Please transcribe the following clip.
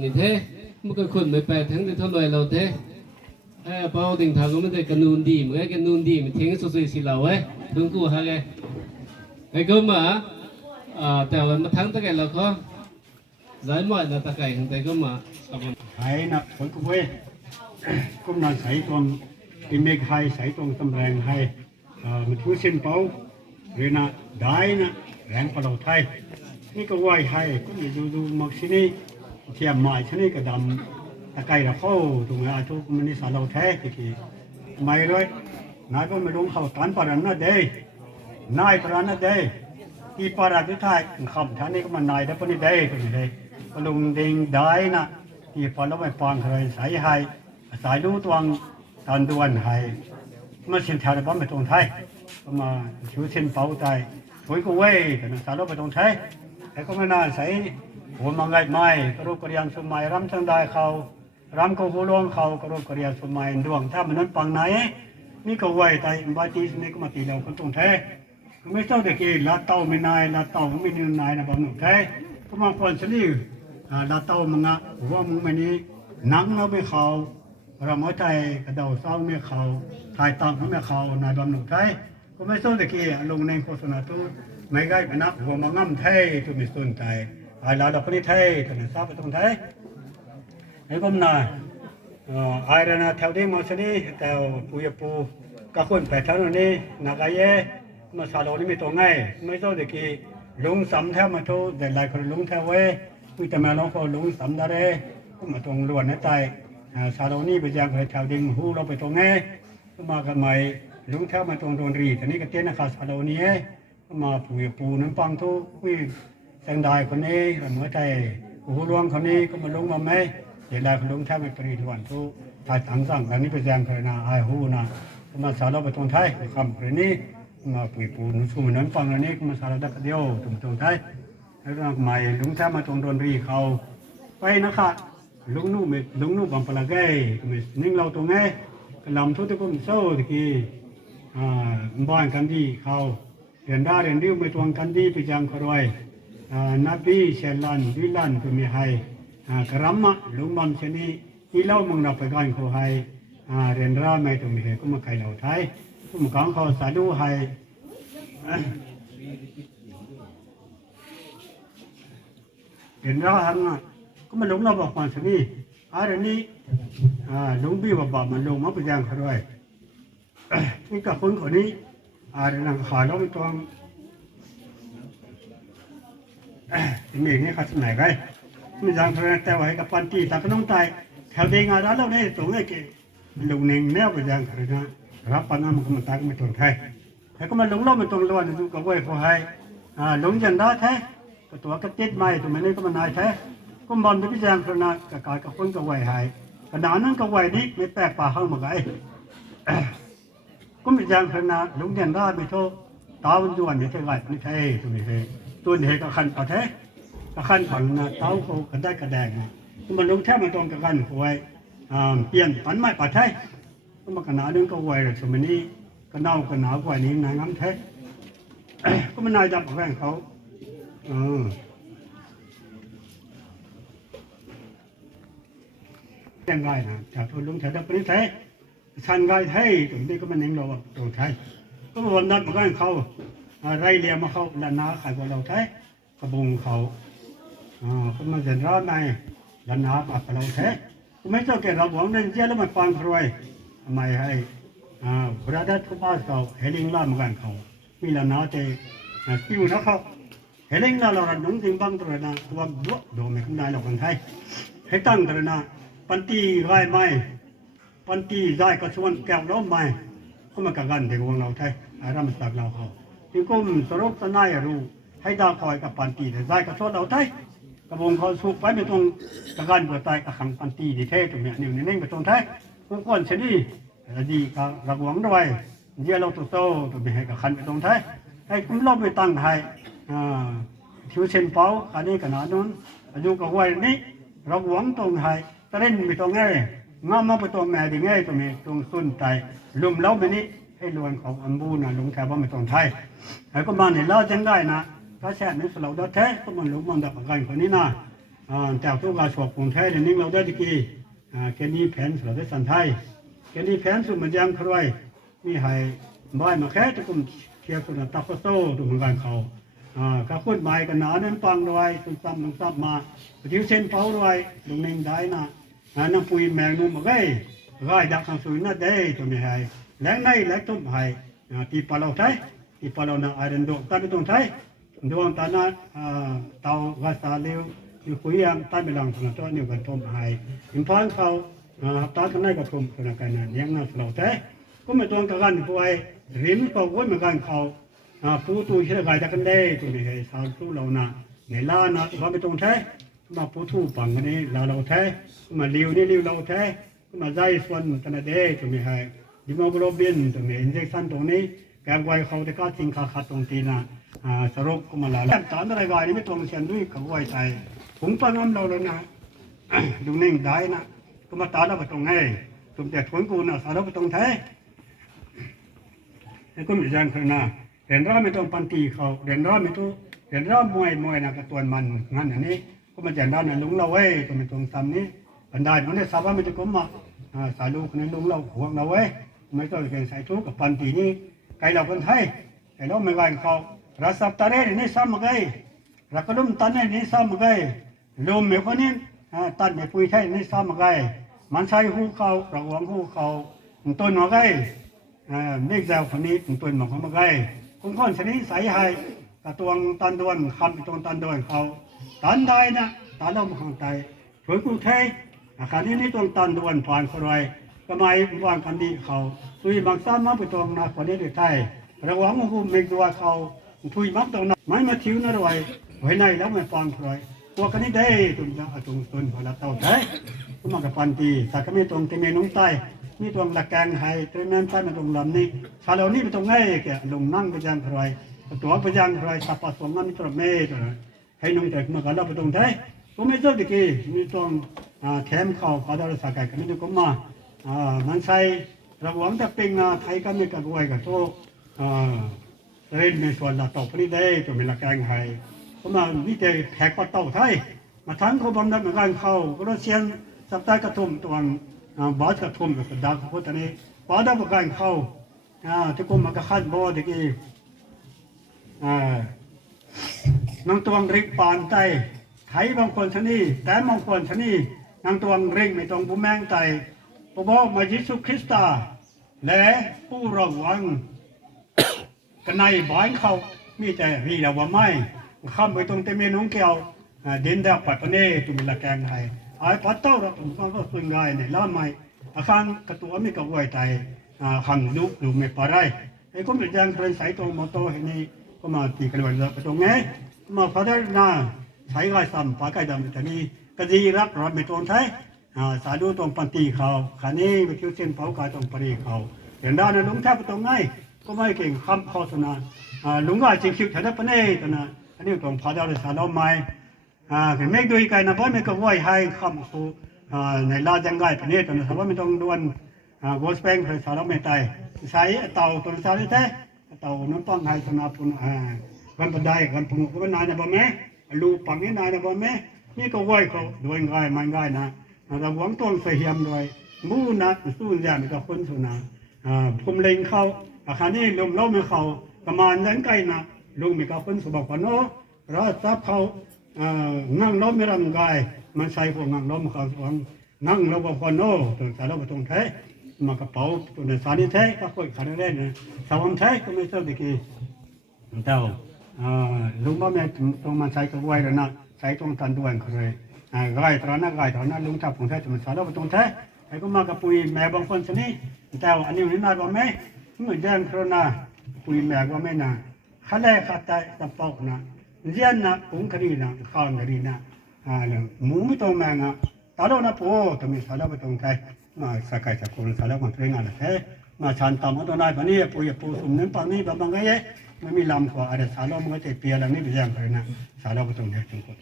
นี่เท่มันก็คนไม่แปลทั้งที่เท่าไรเราเท่เป้าถึงทางก็ไม่ได้กันนูนดีเหมือนกันนูนดีมันทิ้งสุดๆสิเราเว้ยถึงกูฮะไงไอ้ก็มาแต่วันมาทั้งตะไคร้เราก็หลายหมดนะตะไคร้ทั้งแต่ก็มาไอ้นะผลกุเวก็นอนใส่ตรงอิเมกไฮใส่ตรงตำแรงไฮมันช่วยเส้นเป้าเรนะได้นะแรงพอเราไทยนี่ก็ไหวไฮก็มีดูมักชนี่เทียมหมายชนี่ก็ดำตะไคร้เราเข้าตรงนี้ทุกมันนี่สารเราแท้ที่ไม่เลยนายก็ไม่ลงเข้าการปราณนั่นเด้นายปราณนั่นเด้ที่ปราณที่ไทยคำท่านนี้ก็มันนายได้ปนิเด้ตรงนี้เลยก็ลงเด้งได้นะที่พอเราไปฟังใครสายไฮสายรู้ตัวตอนดวนไฮมาเส้นทางบ้านไปตรงไทยก็มาชูเส้นเป้าใจถอยก็เว้ยแต่นักสาวเราไปตรงไทยแต่ก็ไม่น่าใส่หัวมังไงไม้กระรูกกระเรียงสมัยรำทั้งได้เขารำก็หัวลวงเขากระรูกกระเรียงสมัยดวงถ้ามันนั้นปังไหนนี่ก็เว้ยแต่บางทีนี่ก็มาตีเราคนตรงไทยไม่เท่าเด็กลาเต้าไม่นายลาเต้าไม่นนายนะบางหนุ่มไทยก็มาคนชนิดลาเต้ามังอ่ะหัวมึงไม่นี้นังเราไม่เขาเราหมอใจกระเดาเศร้าไม่เขาถ่ายตังเขาไม่เขานายบำหนุไทยก็ไม่สู้ตะกี้ลงในโฆษณาตู้ไม่ได้เป็นนักหัวมังง่ำไทยตัวมีส่วนใจไอ้เราดอกนี้ไทยตัวนี้ทราบไปตรงไทยไอ้ก็มันไอ้เรื่องแถวนี้มาชนิดแต่ปูยปูก็คนแปดเท่านี้นักไอ้เย่มาสาโลนี่ไม่ตรงไงไม่สู้ตะกี้ลุงสำแถวมาทูแต่หลายคนลุงแถวเว้ผู้จะมาลองเขาลุงสำได้เลยก็มาตรงล้วนนะใจซาโลนี่ไปยังชาวดิ่งหูเราไปตรงนี้มากันใหม่ลุงเท้ามาตรงโดนรีแต่นี่ก็เต้นนะครับซาโลนี่มาปูน้ำปังทุกวิแสงได้คนนี้เหมือนใจหูรวงคนนี้ก็มาลุงมาไหมเดี๋ยวได้ลุงเท้าไปปรีทวันทุกถ่ายต่างสั่งแล้วนี่ไปยังเคยนาไอหูนะมาซาโลไปตรงไทยคำคนนี้มาปูนุ่มน้ำปังแล้วนี่ก็มาซาโลได้ก็เดียวตรงไทยแล้วก็ใหม่ลุงเท้ามาตรงโดนรีเขาไปนะครับลุงนู่บังปลาเกยนิ่งเราตรงนี้ลำทุกที่ผมโซ่ตะกี้บ้านกันดีเขาเรียนได้เรียนดิ้วไม่ตรงกันดีไปจังครอยนับบีเชลันดิลันตัวมีให้กระมะลุงบังเชนีที่เล่ามึงเราไปกันเขาให้เรียนราไม่ตัวมีให้ก็มาไกลเราไทยก็มาขังเขาสาดูให้เรียนราหังก็มาลงเราบอกความสมีอะไรนี้ลงบี้บอกมันลงมาไปยังเขาด้วยนี่กับคนคนนี้อะไรนั่งขาเราไปตรงที่มีนี่เขาสมัยไงไม่ยังเขาแต่ว่ากับปันตีแต่ก็ต้องตายแถวเดียงอะไรเราได้ตรงนี้กี่ลงเน่งแนวไปยังเขานะรับปันน้ำมันก็มันตายก็ไม่ตรงไทยแต่ก็มาลงเราไม่ตรงล้วนดูกับว่าเขาให้ลงยันได้แท้ตัวก็ติดไม่ตัวนี้ก็มันนายแท้ก็บอลไปพิจารณาขนาดกับการกับคนกับไหวหายขนาดนั้นกับไหวนี้ไม่แปลกป่าห้างมาไงก็พิจารณาขนาดลุงเด่นได้ไม่โทษตาวันจวนเนี่ยใช่ไหมไม่ใช่ตัวนี้เลยตัวนี้กับขันต่อแท้กับขันผ่อนนะเท้าเขากันได้กระแดงมันลุงแท้มันตรงกับกันหวยเปลี่ยนฝันไม่ป่าแท้ก็มาขนาดนึงก็ไหวเลยสมัยนี้ก็เน่าก็หนาวไหวนี้นายน้ำแท้ก็มันนายจับแรงเขาแรงไงนะจากทุนลุงแถวดับนี้แท้ชันไงแท้ตรงนี้ก็มันเองเราตรงไทยก็วันนั้นมากันเขาไรเลียมาเขาด้านหน้าขายของเราแท้กระบุงเขาก็มันจะร้อนในด้านหน้าปากเราแท้ก็ไม่เจ้าแก่เราหวังได้เจ้าแล้วมันฟังครวยทำไมให้พระดัทุบ้านเขาเฮลิงล่ามากันเขามีด้านหน้าเจคิวนะเขาเฮลิงล่าเราหนุ่มจริงบ้างตัวนะตัวบัวโดไม่ขึ้นได้เราคนไทยให้ตั้งตัวนะปันตีไรไม่ปันตีไรก็ชวนแก้วล้อมไม่ก็มากันเด็กวงเราไทยอารามัสเราเขาจึงก้มสรุปสนายรู้ให้ดาวคอยกับปันตีแต่ไรก็ชวนเราไทยกระบงเขาสุกไปไม่ตรงกันเปิดใจกับขังปันตีดีเท่ตรงเนี้ยนี่นิ่งไปตรงไทยพวกคนเช่นนี้ดีกับระวังด้วยเดี๋ยวเราตัวโตตัวไปให้กับขันไปตรงไทยให้คุณรอบไปตั้งให้ชิวเชนเป้าอันนี้ขนาดนั้นอายุกับวัยนี้เราหวังตรงไทยตะเล่นไปตรงไงงามาไปตรงแม่ดีไงตรงนี้ตรงสุนใจลุมเล้าไปนี้ให้ลวนของอันบูนะลุงแค่ว่าไม่ตรงไทยแล้วก็มาเนี่ยเล่าจังได้นะถ้าแช่ในสลาวดอแท้ก็มันลุมมันดับกันคนนี้นะ แต่ทุกการสอบของไทยเนี่ยนิ่งเราได้ดีกี่แค่นี้แผนสำหรับสันไทยแค่นี้แผนสุดมันยังครวยมีให้บ้านมาแค่จะกุมเทียบคนตักโซ่ดูเหมือนกันเขาข้าพูดหมายกันหนานั้นฟังด้วยตุ้มซ้ำตุ้มซ้ำมาทิ้วเส้นเผาด้วยตรงนี้ได้นะน้ำปุยแมงนุ่มมาไงไก่ดักทางสุยน่าได้ตัวนี้ให้แหลงในแหลงตุ้มให้ตีปลาเราไทยตีปลาเราน่ะไอเดนโดตาไปตรงไทยดวงตาหน้าเตากาซาเลวอยู่คุยยังใต้เมลังของตัวนี้กันทมให้อินพอนเขาตาข้างในก็ทมคนกันนั่นยังน่าสลาวแต่ก็ไม่ต้องการผู้ไอ้ริมก็วนเหมือนกันเขาผู้ตู้เชื่อใจกันได้ตัวนี้ให้สาวตู้เราน่ะในล้านนะว่าไม่ต้องใช้มาผู้ทู่ปังกันนี้เราใช้มาเลี้ยวนี่เลี้ยวเราใช้มาใจส่วนกันได้ตัวนี้ให้ดิโมโกลบินตัวนี้อินเจคชั่นตรงนี้แกไว้เขาจะก็ทิ้งขาดตรงตีน่ะสรุปก็มาแล้วตอนอะไรกันนี่ไม่ตรงเช่นด้วยเขาไว้ใจผมฟังน้ำเราแล้วนะดูนิ่งได้นะก็มาตาเราไปตรงให้ตุ่มแต่ทวนกูนะสารเราไปตรงแท้แล้วก็มีจานข้างหน้าเรียนรอไม่ต้องปันตีเขาเรียนรอไม่ต้องเรียนรอมวยนะกระตัวมันงั้นอย่างนี้ก็มาจากด้านนั้นลุงเราเว้ยก็ไม่ตรงซ้ำนี้บันไดมันได้ทราบว่าไม่ต้องก้มมาสายลูกนั้นลุงเราห่วงเราเว้ยไม่ต้องเป็นสายทุกข์กับปันตีนี้ไกลเราคนไทยไกลเราไม่ไหวเขารัศตาเรนี่ซ้ำมาไงรักลุ่มตันนี่ซ้ำมาไงลมเมื่อคนนี้ตันไม่ปุยใช่นี่ซ้ำมาไงมันใช้หูเขาระวังหูเขาต้นมาไงเมฆแซวคนนี้ต้นมาเขามาไงคุณก้อนชนิดใส่ให้กระตวงตันดวนคำตวงตันดวนเขาตันได้นะตันเรามาข้างใต้ถอยกูเทอาคารนี้นี่ตวงตันดวนผ่านคนไรก็ไม่วางกันดีเขาตุยบางซ้ำมาไปตวงนาคนนี้ด้วยไทยระวังหูเมฆดัวเขาทุยมักตรงนั้นไม่มาทิ้วนะด้วยไว้ในแล้วไม่ฟังใครตัวกันนี้ได้ตรงตรงต้นพลัดเต่าได้ก็มากับปันตีแต่ก็ไม่ตรงที่เมนุ่งใต้มีตรงหลักแกงไห้ตรงนั้นใต้มาตรงลำนี้ชาเหล่านี้ไปตรงไหนแกลงนั่งไปยังใครตัวไปยังใครสับปะสมนั้นมีตรงเมฆให้นุ่งแต่มากันเราไปตรงไหนก็ไม่เจอดีกีมีตรงแถมเขาพอดาวสกายกันนี่ก็มามันใช้ระวังแต่เป็นไทยก็ไม่กระด้วยกับโตเล่นในส่วนละตกนี่ได้ตัวเป็นหลักแกงไห้ก็มาวิจัยแขกปะเต่าไทยมาทั้งเขาบำนักงานเขาก็ต้องเชียนสัปดาห์กระทุ่มตัวบอสกระทุ่มกับดาวเขาตอนนี้บอสได้ประกันเขาที่กูมากระคัดบอสที่นางตวงริกปานใจไทยบางคนชนีแต่บางคนชนีนางตวงริกไม่ตรงผู้แมงใจพระบอกมายิสุคริสต์และผู้ระวังกันในบ้านเขามีแต่รีดว่าไม่ข้ามไปตรงเตมีน้องเกี่ยวดินแดกปัตตานีตุมิละแกงไทยไอ้ปัตเต้าเราผมก็ส่วนใหญ่เนี่ยล้าไม่อาคารกระตัวมีกระวยใจขังลุกดูไม่ปะไรไอ้ก็มีอย่างเคยใส่ตัวมอโต้เห็นนี่ก็มาตีกันวันละตรงนี้มาพอได้หน้าใช้ไก่ซ้ำปลาไก่ดำแต่นี่กระดีรักรถไม่ตรงไทยสายดูตรงปันตีเขาขานี้ไปคิวเส้นเผากายตรงปรีเขาเห็นด้านนั้นลุงแทบตรงไงก็ไม่เก่งคำโฆษณาลุงก็จริงคิวแถวนั้นปะเนี่ยตอนนั้นอันนี้ตรงพอดาวเลยสารเราไม่เห็นไม่ดูกันนะเพราะไม่ก็ไหวให้คำสูในลาจังไงปะเนี่ยตอนนั้นสารว่าไม่ต้องดวนวอสเปงสารเราไม่ตายใช้เต่าตัวสารนี่แท้เต่าน้ำต้องให้สนาปุนกันปันได้กันปุ่งก็นายนะบ่แม่ลูปังนี่นายนะบ่แม่นี่ก็ไหวเขาด้วยง่ายมันง่ายนะเราหวังต้นเสียมด้วยมูนะสู้ยามกับคนสุนาผมเล็งเขาอาคารนี้ลงเล่าไม่เขาประมาณนั้นใกล้นะลุงมีกับคนสุบกันโนเราจับเขานั่งล้มไม่รำกายมันใส่พวกนั่งล้มเขาสวงนั่งเราบอกโนตัวสารเราตรงแท้มากระเป๋าตัวในสารนี้แท้ก็ค่อยขันเล่นนะสาวแท้ก็ไม่เท่าดีกี่เต่าลุงบ่แม่ตรงมันใส่กระไว้แล้วนะใส่ตรงตันด้วยเขาเลยไก่ตอนนั้นลุงจับของแท้จะมันสารเราตรงแท้ไอ้ก็มากับปุยแม่บางคนชนิดแต่อันนี้นี่นายบ่แม่เหมือนแดงโครนาปุยแม่ก็ไม่นาข้าแรกข้าใจตะปอกนะเรียนนะผมคดีนะข้าวคดีนะหมูไม่ตรงแมงอ่ะตาโดนะปูตัวมีสารไปตรงใจมาสกายจากคนสารมันเพลงอะไรแท้มาชันตามตัวนายปนี้ปุยปูสุ่มนั้นปานี้บางไงไม่มีลำกว่าอะไรสารมันก็จะเปลี่ยนอะไรนี่เป็นอย่างไรนะสารไปตรงไหนตรงคน